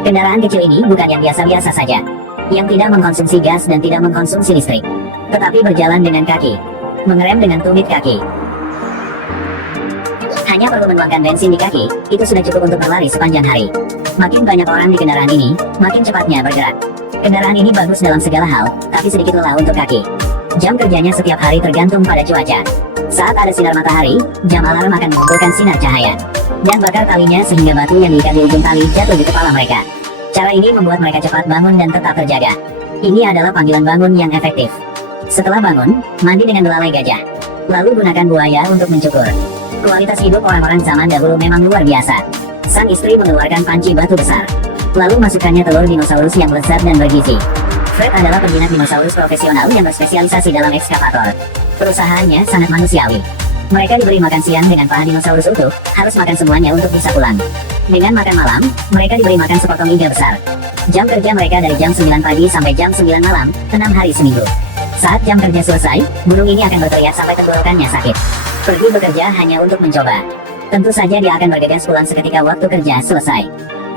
Kendaraan kecil ini bukan yang biasa-biasa saja, yang tidak mengkonsumsi gas dan tidak mengkonsumsi listrik, tetapi berjalan dengan kaki, mengerem dengan tumit kaki. Hanya perlu menuangkan bensin di kaki, itu sudah cukup untuk berlari sepanjang hari. Makin banyak orang di kendaraan ini, makin cepatnya bergerak. Kendaraan ini bagus dalam segala hal, tapi sedikit lelah untuk kaki. Jam kerjanya setiap hari tergantung pada cuaca. Saat ada sinar matahari, jam alarm akan mengumpulkan sinar cahaya dan bakar talinya sehingga batu yang diikat di ujung tali jatuh di kepala mereka. Cara ini membuat mereka cepat bangun dan tetap terjaga. Ini adalah panggilan bangun yang efektif. Setelah bangun, mandi dengan belalai gajah, lalu gunakan buaya untuk mencukur. Kualitas hidup orang-orang zaman dahulu memang luar biasa. Sang istri mengeluarkan panci batu besar, lalu masukkannya telur dinosaurus yang lezat dan bergizi. Fred adalah peminat dinosaurus profesional yang berspesialisasi dalam ekskavator. Perusahaannya sangat manusiawi. Mereka diberi makan siang dengan paha dinosaurus utuh, harus makan semuanya untuk bisa pulang. Dengan makan malam, mereka diberi makan sepotong iga besar. Jam kerja mereka dari jam 9 pagi sampai jam 9 malam, 6 hari seminggu. Saat jam kerja selesai, burung ini akan berteriak sampai tenggorokannya sakit. Pergi bekerja hanya untuk mencoba. Tentu saja dia akan bergegas pulang seketika waktu kerja selesai.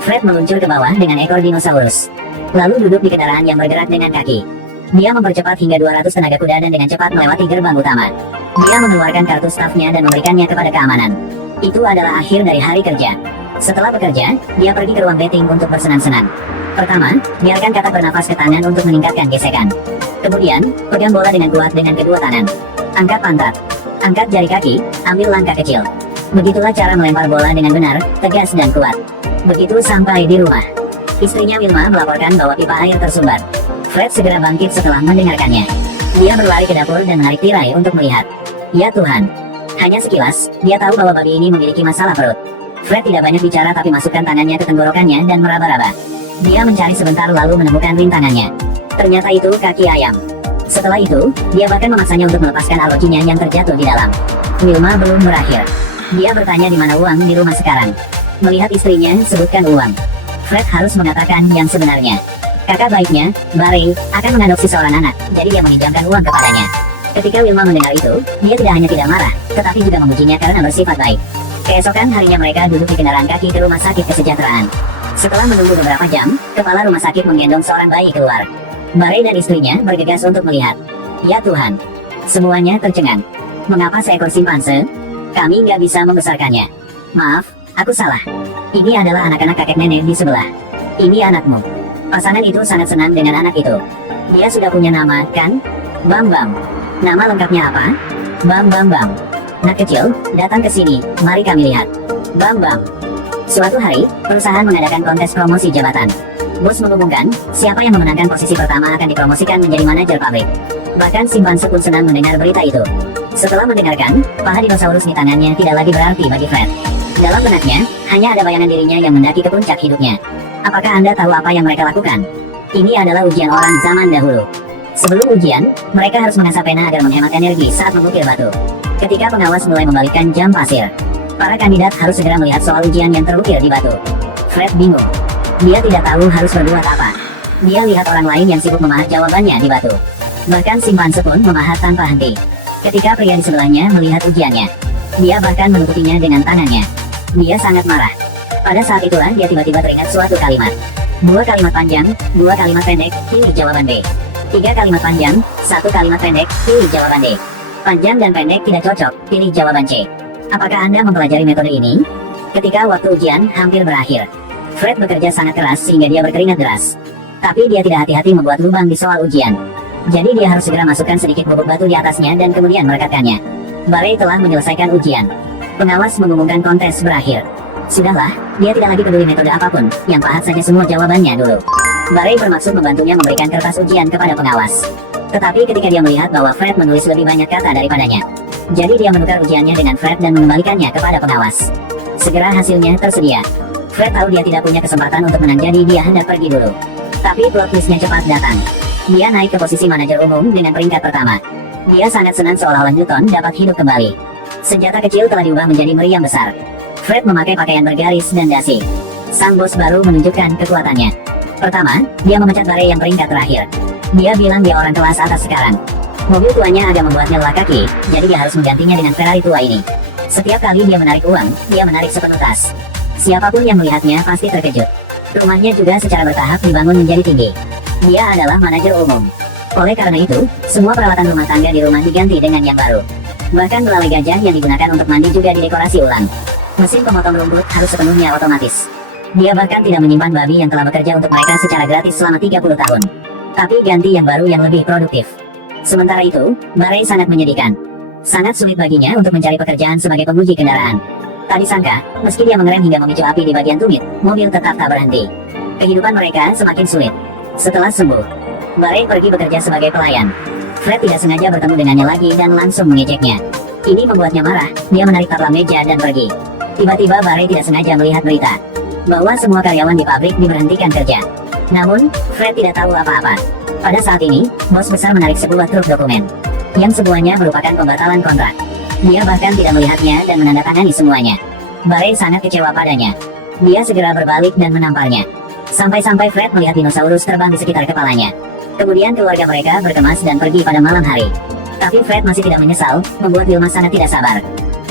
Fred meluncur ke bawah dengan ekor dinosaurus, lalu duduk di kendaraan yang bergerak dengan kaki. Dia mempercepat hingga 200 tenaga kuda dan dengan cepat melewati gerbang utama. Dia mengeluarkan kartu stafnya dan memberikannya kepada keamanan. Itu adalah akhir dari hari kerja. Setelah bekerja, dia pergi ke ruang betting untuk bersenang-senang. Pertama, biarkan katak bernafas ke tangan untuk meningkatkan gesekan. Kemudian, pegang bola dengan kuat dengan kedua tangan. Angkat pantat. Angkat jari kaki, ambil langkah kecil. Begitulah cara melempar bola dengan benar, tegas dan kuat. Begitu sampai di rumah, istrinya Wilma melaporkan bahwa pipa air tersumbat. Fred segera bangkit setelah mendengarkannya. Dia berlari ke dapur dan menarik tirai untuk melihat. Ya Tuhan. Hanya sekilas, dia tahu bahwa babi ini memiliki masalah perut. Fred tidak banyak bicara tapi masukkan tangannya ke tenggorokannya dan meraba-raba. Dia mencari sebentar lalu menemukan rintangannya. Ternyata itu kaki ayam. Setelah itu, dia bahkan memaksanya untuk melepaskan arlojinya yang terjatuh di dalam. Wilma belum berakhir. Dia bertanya di mana uang di rumah sekarang. Melihat istrinya sebutkan uang, Fred harus mengatakan yang sebenarnya. Kakak baiknya, Barry, akan mengadopsi seorang anak, jadi dia meminjamkan uang kepadanya. Ketika Wilma mendengar itu, dia tidak hanya tidak marah, tetapi juga memujinya karena bersifat baik. Keesokan harinya mereka duduk di kendaraan kaki ke rumah sakit kesejahteraan. Setelah menunggu beberapa jam, kepala rumah sakit menggendong seorang bayi keluar. Barry dan istrinya bergegas untuk melihat. Ya Tuhan. Semuanya tercengang. Mengapa seekor simpanse? Kami nggak bisa membesarkannya. Maaf, aku salah. Ini adalah anak-anak kakek nenek di sebelah. Ini anakmu. Pasangan itu sangat senang dengan anak itu. Dia sudah punya nama, kan? Bam Bam. Nama lengkapnya apa? Bam Bam Bam. Nak kecil, datang ke sini, mari kami lihat. Bam Bam. Suatu hari, perusahaan mengadakan kontes promosi jabatan. Bos mengumumkan, siapa yang memenangkan posisi pertama akan dipromosikan menjadi manajer pabrik. Bahkan simpanse pun senang mendengar berita itu. Setelah mendengarkan, paha dinosaurus di tangannya tidak lagi berarti bagi Fred. Dalam benaknya, hanya ada bayangan dirinya yang mendaki ke puncak hidupnya. Apakah Anda tahu apa yang mereka lakukan? Ini adalah ujian orang zaman dahulu. Sebelum ujian, mereka harus mengasah pena agar menghemat energi saat mengukir batu. Ketika pengawas mulai membalikkan jam pasir, para kandidat harus segera melihat soal ujian yang terukir di batu. Fred bingung. Dia tidak tahu harus berbuat apa. Dia lihat orang lain yang sibuk memahat jawabannya di batu. Bahkan simpanse pun memahat tanpa henti. Ketika pria di sebelahnya melihat ujiannya, dia bahkan menutupinya dengan tangannya. Dia sangat marah. Pada saat itulah dia tiba-tiba teringat suatu kalimat. 2 kalimat panjang, 2 kalimat pendek, pilih jawaban B. 3 kalimat panjang, 1 kalimat pendek, pilih jawaban D. Panjang dan pendek tidak cocok, pilih jawaban C. Apakah Anda mempelajari metode ini? Ketika waktu ujian hampir berakhir, Fred bekerja sangat keras sehingga dia berkeringat deras. Tapi dia tidak hati-hati membuat lubang di soal ujian. Jadi dia harus segera masukkan sedikit bubuk batu di atasnya dan kemudian merekatkannya. Barry telah menyelesaikan ujian. Pengawas mengumumkan kontes berakhir. Sudahlah, dia tidak lagi peduli metode apapun, yang pahat saja semua jawabannya dulu. Barry bermaksud membantunya memberikan kertas ujian kepada pengawas. Tetapi ketika dia melihat bahwa Fred menulis lebih banyak kata daripadanya, jadi dia menukar ujiannya dengan Fred dan mengembalikannya kepada pengawas. Segera hasilnya tersedia. Fred tahu dia tidak punya kesempatan untuk menang, jadi dia hendak pergi dulu. Tapi plot twistnya cepat datang. Dia naik ke posisi manajer umum dengan peringkat pertama. Dia sangat senang seolah-olah Newton dapat hidup kembali. Senjata kecil telah diubah menjadi meriam besar. Fred memakai pakaian bergaris dan dasi. Sang bos baru menunjukkan kekuatannya. Pertama, dia memecat Barry yang peringkat terakhir. Dia bilang dia orang kelas atas sekarang. Mobil tuanya agak membuatnya lelah kaki, jadi dia harus menggantinya dengan Ferrari tua ini. Setiap kali dia menarik uang, dia menarik sepenuh tas. Siapapun yang melihatnya pasti terkejut. Rumahnya juga secara bertahap dibangun menjadi tinggi. Dia adalah manajer umum. Oleh karena itu, semua peralatan rumah tangga di rumah diganti dengan yang baru. Bahkan belalai gajah yang digunakan untuk mandi juga didekorasi ulang. Mesin pemotong rumput harus sepenuhnya otomatis. Dia bahkan tidak menyimpan babi yang telah bekerja untuk mereka secara gratis selama 30 tahun. Tapi ganti yang baru yang lebih produktif. Sementara itu, Barei sangat menyedihkan. Sangat sulit baginya untuk mencari pekerjaan sebagai penguji kendaraan. Tak disangka, meski dia mengerem hingga memicu api di bagian tumit, mobil tetap tak berhenti. Kehidupan mereka semakin sulit. Setelah sembuh, Barei pergi bekerja sebagai pelayan. Fred tidak sengaja bertemu dengannya lagi dan langsung mengejeknya. Ini membuatnya marah, dia menarik taplak meja dan pergi. Tiba-tiba Barei tidak sengaja melihat berita bahwa semua karyawan di pabrik diberhentikan kerja. Namun, Fred tidak tahu apa-apa. Pada saat ini, bos besar menarik sebuah truk dokumen, yang semuanya merupakan pembatalan kontrak. Dia bahkan tidak melihatnya dan menandatangani semuanya. Barei sangat kecewa padanya. Dia segera berbalik dan menamparnya. Sampai-sampai Fred melihat dinosaurus terbang di sekitar kepalanya. Kemudian keluarga mereka berkemas dan pergi pada malam hari. Tapi Fred masih tidak menyesal, membuat Wilma sangat tidak sabar.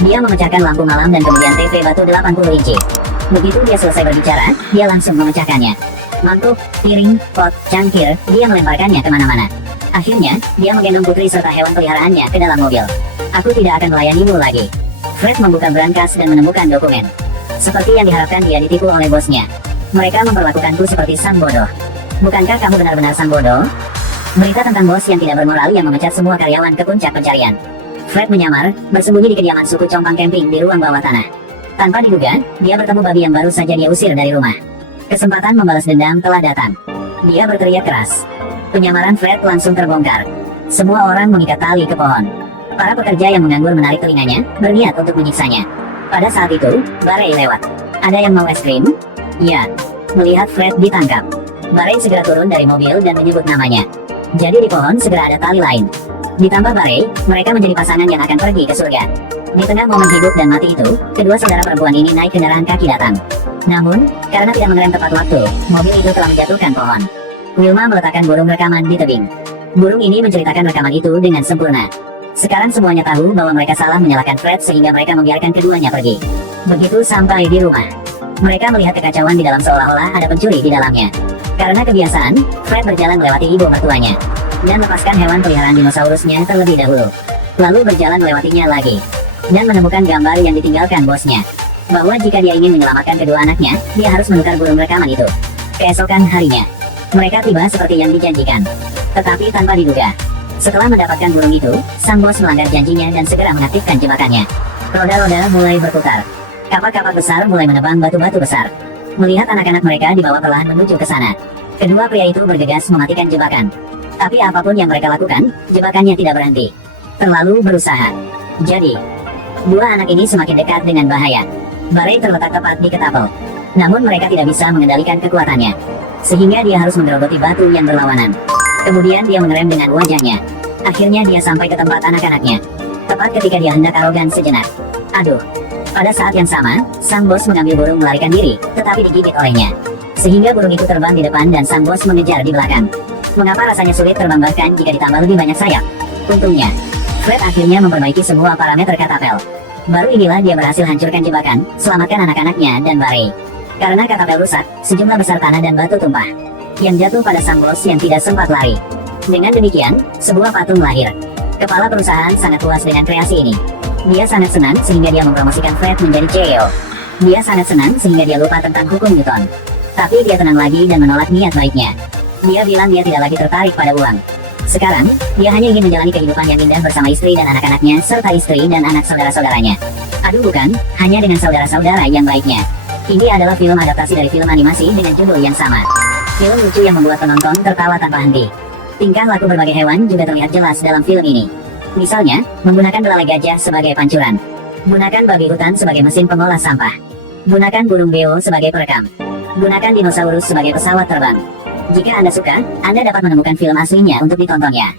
Dia memecahkan lampu malam dan kemudian TV batu 80 inci. Begitu dia selesai berbicara, dia langsung memecahkannya. Mangkuk, piring, pot, cangkir, dia melemparkannya kemana-mana. Akhirnya, dia menggendong putri serta hewan peliharaannya ke dalam mobil. Aku tidak akan melayanimu lagi. Fred membuka brankas dan menemukan dokumen. Seperti yang diharapkan, dia ditipu oleh bosnya. Mereka memperlakukanku seperti sang bodoh. Bukankah kamu benar-benar sang bodoh? Berita tentang bos yang tidak bermoral yang memecat semua karyawan ke puncak pencarian. Fred menyamar, bersembunyi di kediaman suku Compang Camping di ruang bawah tanah. Tanpa diduga, dia bertemu babi yang baru saja dia usir dari rumah. Kesempatan membalas dendam telah datang. Dia berteriak keras. Penyamaran Fred langsung terbongkar. Semua orang mengikat tali ke pohon. Para pekerja yang menganggur menarik telinganya, berniat untuk menyiksanya. Pada saat itu, Barei lewat. Ada yang mau es krim? Ya. Melihat Fred ditangkap, Barei segera turun dari mobil dan menyebut namanya. Jadi di pohon segera ada tali lain. Ditambah Barei, mereka menjadi pasangan yang akan pergi ke surga. Di tengah momen hidup dan mati itu, kedua saudara perempuan ini naik kendaraan kaki datang. Namun, karena tidak mengerem tepat waktu, mobil itu telah menjatuhkan pohon. Wilma meletakkan burung rekaman di tebing. Burung ini menceritakan rekaman itu dengan sempurna. Sekarang semuanya tahu bahwa mereka salah menyalahkan Fred sehingga mereka membiarkan keduanya pergi. Begitu sampai di rumah, mereka melihat kekacauan di dalam seolah-olah ada pencuri di dalamnya. Karena kebiasaan, Fred berjalan melewati ibu mertuanya dan lepaskan hewan peliharaan dinosaurusnya terlebih dahulu. Lalu berjalan melewatinya lagi dan menemukan gambar yang ditinggalkan bosnya, bahwa jika dia ingin menyelamatkan kedua anaknya, dia harus menukar burung rekaman itu. Keesokan harinya, mereka tiba seperti yang dijanjikan, tetapi tanpa diduga. Setelah mendapatkan burung itu, sang bos melanggar janjinya dan segera mengaktifkan jebakannya. Roda-roda mulai berputar. Kapak-kapak besar mulai menebang batu-batu besar. Melihat anak-anak mereka dibawa perlahan menuju ke sana, kedua pria itu bergegas mematikan jebakan. Tapi apapun yang mereka lakukan, jebakannya tidak berhenti. Terlalu berusaha. Jadi, dua anak ini semakin dekat dengan bahaya. Barei terletak tepat di ketapel. Namun mereka tidak bisa mengendalikan kekuatannya, sehingga dia harus menggerogoti batu yang berlawanan. Kemudian dia mengerem dengan wajahnya. Akhirnya dia sampai ke tempat anak-anaknya. Tepat ketika dia hendak arogan sejenak. Aduh. Pada saat yang sama, sang bos mengambil burung melarikan diri, tetapi digigit olehnya. Sehingga burung itu terbang di depan dan sang bos mengejar di belakang. Mengapa rasanya sulit terbang bahkan jika ditambah lebih banyak sayap? Untungnya, Fred akhirnya memperbaiki semua parameter katapel. Baru inilah dia berhasil hancurkan jebakan, selamatkan anak-anaknya dan Barei. Karena katapel rusak, sejumlah besar tanah dan batu tumpah, yang jatuh pada sang bos yang tidak sempat lari. Dengan demikian, sebuah patung lahir. Kepala perusahaan sangat puas dengan kreasi ini. Dia sangat senang sehingga dia mempromosikan Fred menjadi CEO. Dia sangat senang sehingga dia lupa tentang hukum Newton. Tapi dia tenang lagi dan menolak niat baiknya. Dia bilang dia tidak lagi tertarik pada uang. Sekarang, dia hanya ingin menjalani kehidupan yang indah bersama istri dan anak-anaknya serta istri dan anak saudara-saudaranya. Aduh bukan, hanya dengan saudara-saudara yang baiknya. Ini adalah film adaptasi dari film animasi dengan judul yang sama. Film lucu yang membuat penonton tertawa tanpa henti. Tingkah laku berbagai hewan juga terlihat jelas dalam film ini. Misalnya, menggunakan belalai gajah sebagai pancuran. Gunakan babi hutan sebagai mesin pengolah sampah. Gunakan burung beo sebagai perekam. Gunakan dinosaurus sebagai pesawat terbang. Jika Anda suka, Anda dapat menemukan film aslinya untuk ditontonnya.